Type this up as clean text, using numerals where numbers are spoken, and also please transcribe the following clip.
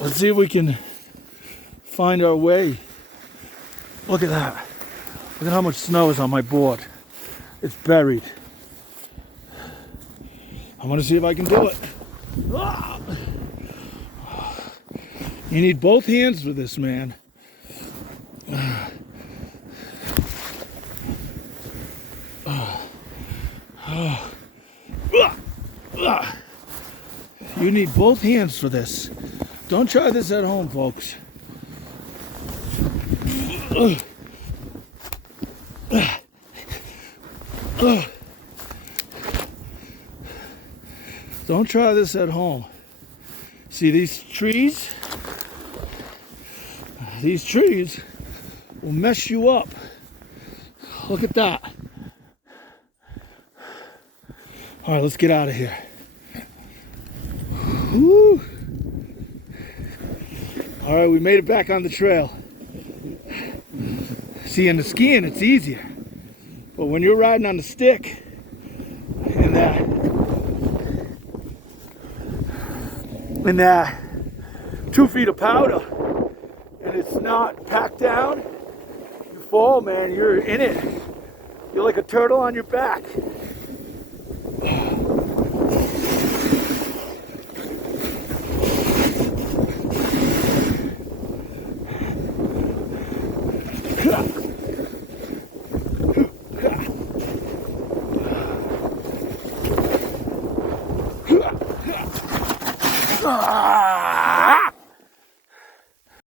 Let's see if we can find our way. Look at that. Look at how much snow is on my board. It's buried. I'm gonna see if I can do it. Ah! You need both hands for this, man. You need both hands for this. Don't try this at home, folks. Don't try this at home. See these trees? These trees will mess you up. Look at that. All right, let's get out of here. Woo. All right, we made it back on the trail. See, in the skiing, it's easier. But when you're riding on the stick, in that 2 feet of powder, and it's not packed down, you fall, man, you're in it. You're like a turtle on your back.